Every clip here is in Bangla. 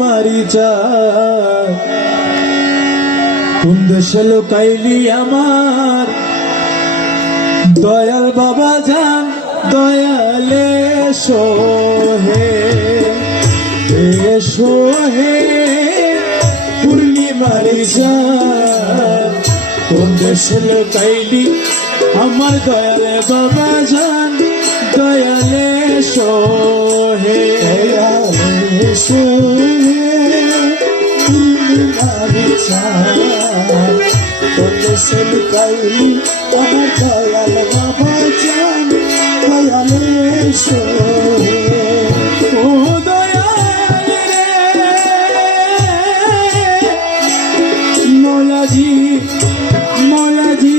মারিচা কোন দেশে লুকাইলি আমার দয়াল বাবা জান দয়ালে সোহে সোহে পূর্ণিমারিচা কোন দেশে লুকাইলি আমার দয়াল বাবা জান দয়ালে সোহে পূর্ণিমারিচা কোন দেশে লুকাইলি আমার দয়াল বাবা জান দয়ালে সোহে ও দয়াল রে মৌলাজি মৌলাজি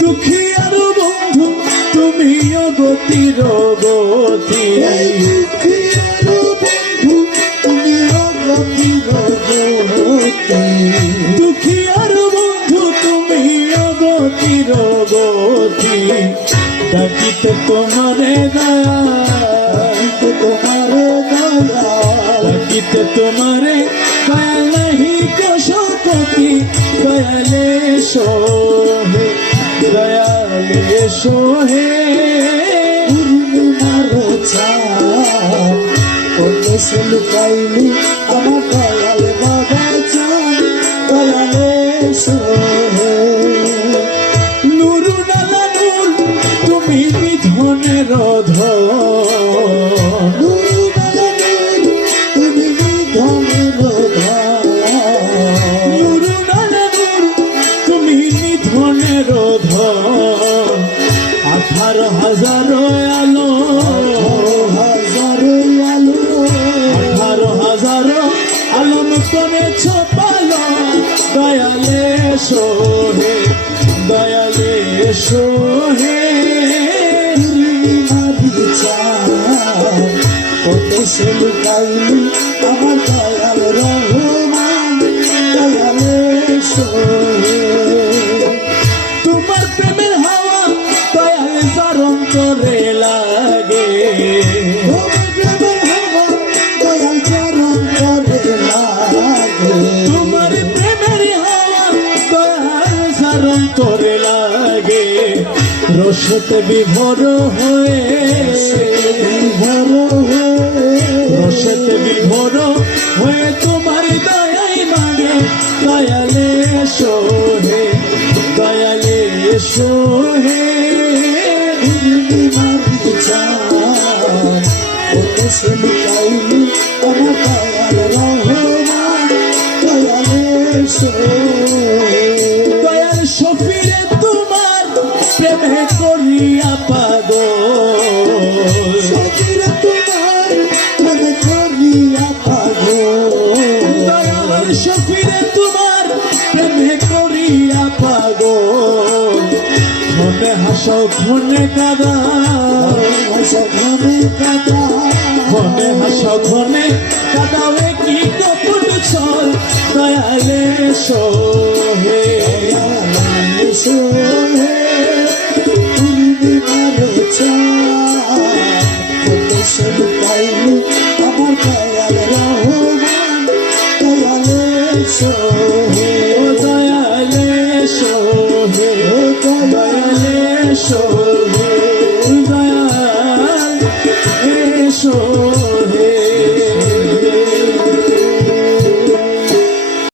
দুঃখী আর বন্ধু তুমি অগতির গতি দুঃখী আর বন্ধু তুমি অগতির গতি ডাকিতে তোমারে ডাকিতে তোমারে দয়াল নাহি কশপতি দয়ালে সোহে দয়ালে সোহে পূর্ণিমারিচা কোন দেশে লুকাইলি আমার দয়াল বাবা জান দয়ালে সোহে নুরুন আলা নূর তুমি নিধনের ধন নুরুন আলা নূর তুমি নিধনের ধন নুরুন আলা নূর তুমি নিধনের ধন 18,000 আলো 18,000 আলম করে ছপালো দয়ালে সোহে দয়ালে সোহে পূর্ণিমারিচা কোন দেশে লুকাইলি আমার দয়াল রহমান দয়ালে সোহে তোমার প্রেমের হাওয়া দয়াল যার অন্তরে লাগে তোমার প্রেমের হাওয়া দয়াল যার অন্তরে লাগে রসতে বিভোর হয়ে রসতে বিভোর হয়ে তোমার দয়াই মানে দয়ালে সোহে দয়ালে সোহে পূর্ণিমারিচা কোন দেশে লুকাইলি আমার দয়াল রহমান দয়ালে সোহে দয়াল শফিরে তোমার প্রেমে করিয়া পাগল শফিরে তোমার প্রেমে করিয়া পাগল দয়াল শফিরে তোমার প্রেমে করিয়া পাগল মনে হাসো ঘনে কাদা ঘনে হাসো ঘনে কাদাবে কি কপুর ছল দয়ালে সোহে সোহে পূর্ণিমারিচা কোন দেশে লুকাইলি আমার দয়াল রহমান দয়ালে সোহে দয়ালে সোহে দয়ালে সোহে দয়ালে সোহে